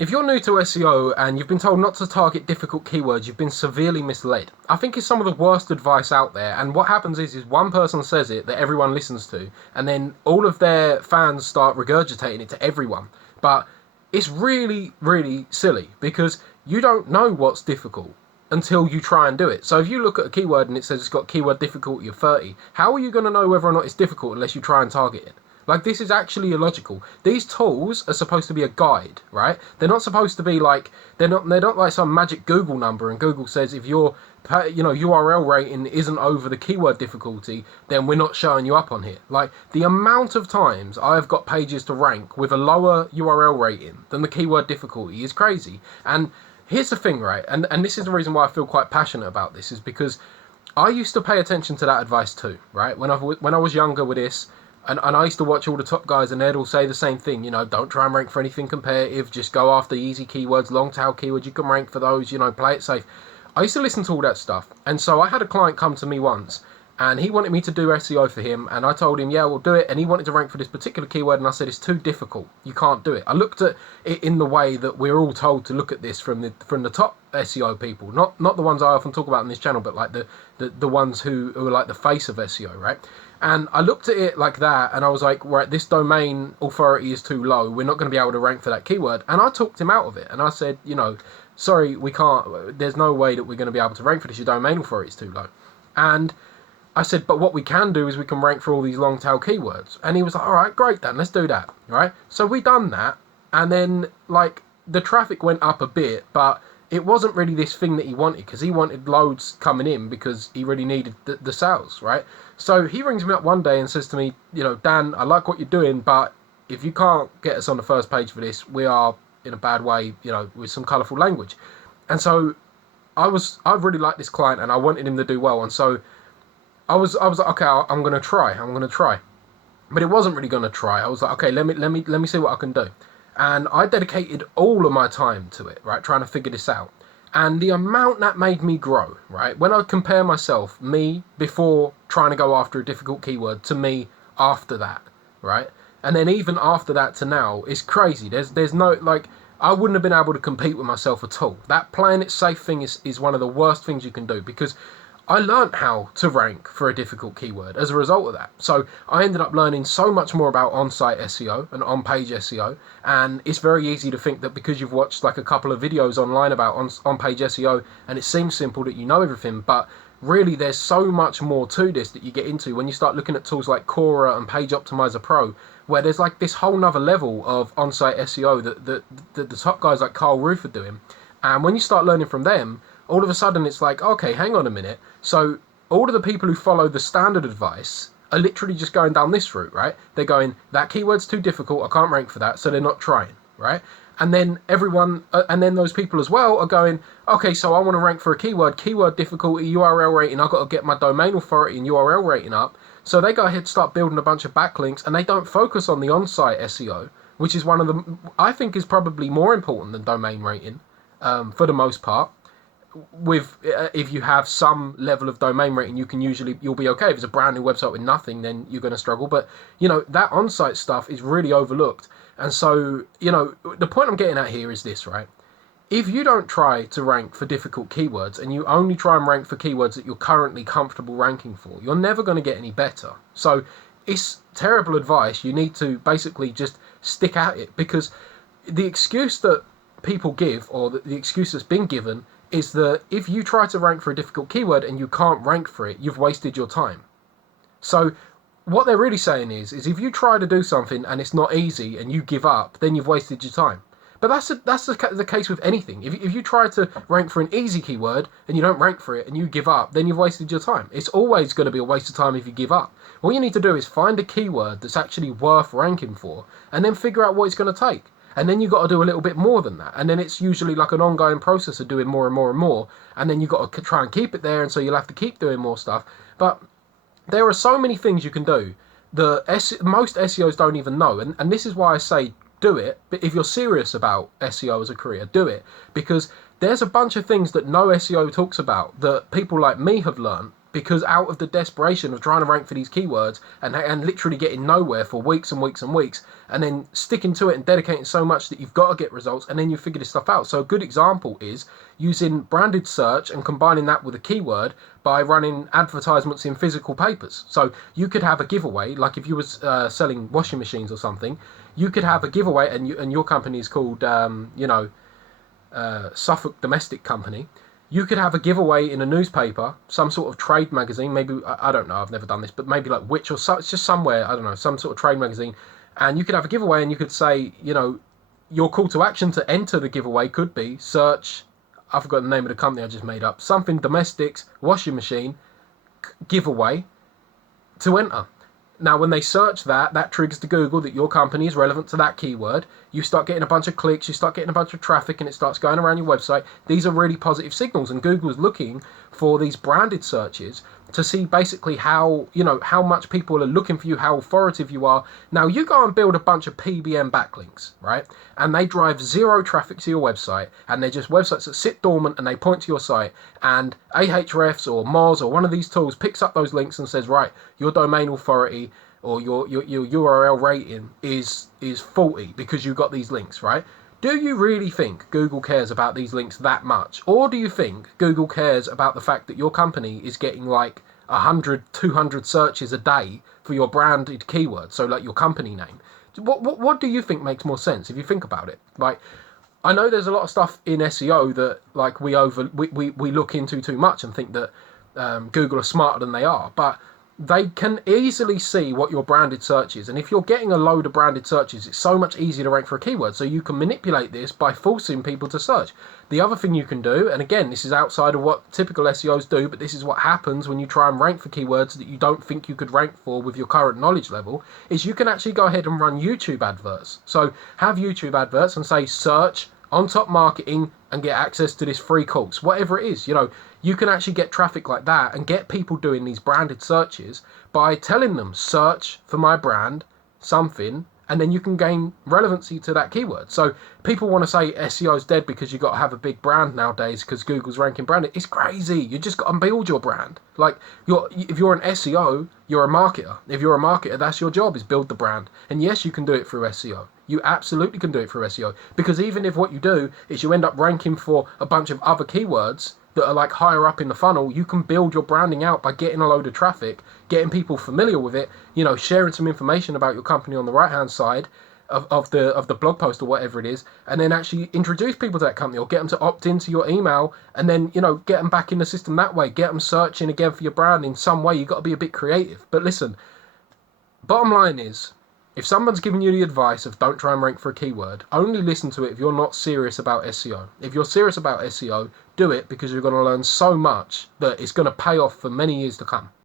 If you're new to SEO and you've been told not to target difficult keywords, you've been severely misled. I think it's some of the worst advice out there, and what happens is one person says it that everyone listens to, and then all of their fans start regurgitating it to everyone. But it's really, really silly because you don't know what's difficult until you try and do it. So if you look at a keyword and it says it's got keyword difficulty of 30, how are you going to know whether or not it's difficult unless you try and target it? Like, this is actually illogical. These tools are supposed to be a guide, right? They're not supposed to be like, they're not like some magic Google number and Google says if your URL rating isn't over the keyword difficulty, then we're not showing you up on here. Like, the amount of times I've got pages to rank with a lower URL rating than the keyword difficulty is crazy. And here's the thing, right? And this is the reason why I feel quite passionate about this, is because I used to pay attention to that advice too, right? When I was younger with this, and I used to watch all the top guys and they'd all say the same thing, don't try and rank for anything competitive, just go after easy keywords, long tail keywords, you can rank for those, play it safe. I used to listen to all that stuff. And so I had a client come to me once and he wanted me to do SEO for him, and I told him, yeah, we'll do it. And he wanted to rank for this particular keyword and I said, it's too difficult, you can't do it. I looked at it in the way that we're all told to look at this from the top SEO people, not the ones I often talk about on this channel, but like the ones who are like the face of SEO, right? And I looked at it like that and I was like, right, this domain authority is too low, we're not going to be able to rank for that keyword. And I talked him out of it and I said, sorry, we can't, there's no way that we're going to be able to rank for this, your domain authority is too low. And I said, but what we can do is we can rank for all these long tail keywords. And he was like, all right, great then, let's do that, right? So we done that, and then like the traffic went up a bit, but it wasn't really this thing that he wanted, because he wanted loads coming in because he really needed the sales, right? So he rings me up one day and says to me, Dan, I like what you're doing, but if you can't get us on the first page for this, we are in a bad way, with some colourful language. And so I really liked this client and I wanted him to do well. And so I was like, okay, I'm going to try. But it wasn't really going to try. I was like, okay, let me see what I can do. And I dedicated all of my time to it, right, trying to figure this out. And the amount that made me grow, right, when I compare myself, me before trying to go after a difficult keyword, to me after that, right, and then even after that to now, is crazy. There's no, like, I wouldn't have been able to compete with myself at all. That playing it safe thing is one of the worst things you can do, because I learned how to rank for a difficult keyword as a result of that. So I ended up learning so much more about on-site SEO and on-page SEO. And it's very easy to think that because you've watched like a couple of videos online about on-page SEO and it seems simple that you know everything, but really there's so much more to this that you get into when you start looking at tools like Quora and Page Optimizer Pro, where there's like this whole nother level of on-site SEO that the top guys like Carl Roof are doing. And when you start learning from them, all of a sudden it's like, okay, hang on a minute. So all of the people who follow the standard advice are literally just going down this route, right? They're going, that keyword's too difficult, I can't rank for that, so they're not trying, right? And then and then those people as well are going, okay, so I want to rank for a keyword difficulty, URL rating, I've got to get my domain authority and URL rating up. So they go ahead and start building a bunch of backlinks, and they don't focus on the on-site SEO, which is one of the, I think is probably more important than domain rating, for the most part. With if you have some level of domain rating, you'll be okay. If it's a brand new website with nothing, then you're going to struggle. But that on-site stuff is really overlooked. And so the point I'm getting at here is this, right? If you don't try to rank for difficult keywords and you only try and rank for keywords that you're currently comfortable ranking for, you're never going to get any better. So it's terrible advice. You need to basically just stick at it, because the excuse that people give, or the excuse that's been given, is that if you try to rank for a difficult keyword and you can't rank for it, you've wasted your time. So what they're really saying is if you try to do something and it's not easy and you give up, then you've wasted your time. But that's the case with anything. If you try to rank for an easy keyword and you don't rank for it and you give up, then you've wasted your time. It's always going to be a waste of time if you give up. All you need to do is find a keyword that's actually worth ranking for, and then figure out what it's going to take. And then you've got to do a little bit more than that. And then it's usually like an ongoing process of doing more and more and more. And then you've got to try and keep it there. And so you'll have to keep doing more stuff. But there are so many things you can do that most SEOs don't even know. And this is why I say do it. But if you're serious about SEO as a career, do it. Because there's a bunch of things that no SEO talks about that people like me have learned because out of the desperation of trying to rank for these keywords and literally getting nowhere for weeks and weeks and weeks, and then sticking to it and dedicating so much that you've got to get results, and then you figure this stuff out. So a good example is using branded search and combining that with a keyword by running advertisements in physical papers. So you could have a giveaway, like if you was selling washing machines or something, you could have a giveaway, and your company is called Suffolk Domestic Company. You could have a giveaway in a newspaper, some sort of trade magazine, maybe, I don't know, I've never done this, but maybe like Which or so, it's just somewhere, I don't know, some sort of trade magazine. And you could have a giveaway and you could say, your call to action to enter the giveaway could be search, I forgot the name of the company I just made up, something domestics, washing machine, giveaway to enter. Now, when they search that, that triggers to Google that your company is relevant to that keyword. You start getting a bunch of clicks, you start getting a bunch of traffic, and it starts going around your website. These are really positive signals, and Google's looking for these branded searches to see basically how much people are looking for you, how authoritative you are. Now, you go and build a bunch of PBM backlinks, right? And they drive zero traffic to your website, and they're just websites that sit dormant and they point to your site, and Ahrefs or Moz or one of these tools picks up those links and says, right, your domain authority or your URL rating is faulty because you got these links, right? Do you really think Google cares about these links that much? Or do you think Google cares about the fact that your company is getting like 100, 200 searches a day for your branded keyword, so like your company name? What do you think makes more sense if you think about it? Like, I know there's a lot of stuff in SEO that like we look into too much and think that Google are smarter than they are, but they can easily see what your branded search is. And if you're getting a load of branded searches, it's so much easier to rank for a keyword. So you can manipulate this by forcing people to search. The other thing you can do, and again, this is outside of what typical SEOs do, but this is what happens when you try and rank for keywords that you don't think you could rank for with your current knowledge level, is you can actually go ahead and run YouTube adverts. So have YouTube adverts and say search on top marketing and get access to this free course, whatever it is. You can actually get traffic like that and get people doing these branded searches by telling them search for my brand something, and then you can gain relevancy to that keyword. So people want to say SEO is dead because you've got to have a big brand nowadays because Google's ranking branded. It's crazy. You just got to build your brand. Like, if you're an SEO, you're a marketer. If you're a marketer, that's your job, is build the brand. And yes, you can do it through SEO. You absolutely can do it through SEO, because even if what you do is you end up ranking for a bunch of other keywords that are like higher up in the funnel, you can build your branding out by getting a load of traffic, getting people familiar with it, sharing some information about your company on the right hand side of the blog post or whatever it is, and then actually introduce people to that company or get them to opt into your email, and then get them back in the system that way, get them searching again for your brand in some way. You've got to be a bit creative. But listen, bottom line is, if someone's giving you the advice of don't try and rank for a keyword, only listen to it if you're not serious about SEO. If you're serious about SEO, do it, because you're going to learn so much that it's going to pay off for many years to come.